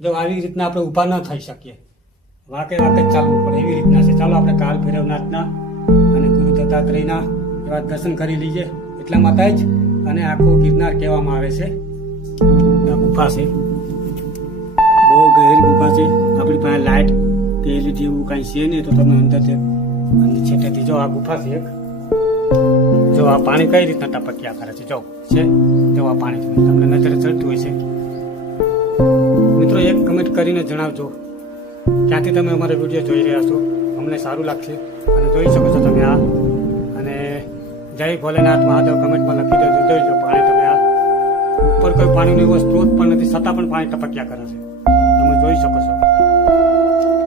જો આવી રીતના આપણે ઊભા ન થઈ શકીએ, વાંકે વાંકે જ ચાલવું પડે એવી રીતના છે. ચાલો આપણે કાલ ભૈરવનાથના અને ગુરુ દત્તાત્રેયના એવા દર્શન કરી લઈએ. એટલા માટે જ અને આખું ગિરનાર કહેવામાં આવે છે. આ ગુફા છે, બહુ ગહેરી ગુફા છે. આપણી પાસે લાઇટ કે એલઈડી એવું કાંઈ છે નહીં, તો તમે અંદરથી અને છેટેથી જો આ ગુફા છે એક. જો આ પાણી કઈ રીતના ટપક્યા કરે છે, જો છે જો આ પાણી તમને નજરે ચડતું હોય છે. મિત્રો એક કમેન્ટ કરીને જણાવજો ક્યાંથી તમે અમારો વિડીયો જોઈ રહ્યા છો, અમને સારું લાગશે. અને જોઈ શકો છો તમે આ, અને જય ભોલેનાથ મહાદેવ કમેન્ટમાં લખી દેજો. જોઈ લો પાણી તમે આ ઉપર કોઈ પાણીનો એવો સ્ત્રોત પણ નથી, છતાં પણ પાણી ટપક્યા કરે છે, તમે જોઈ શકો છો.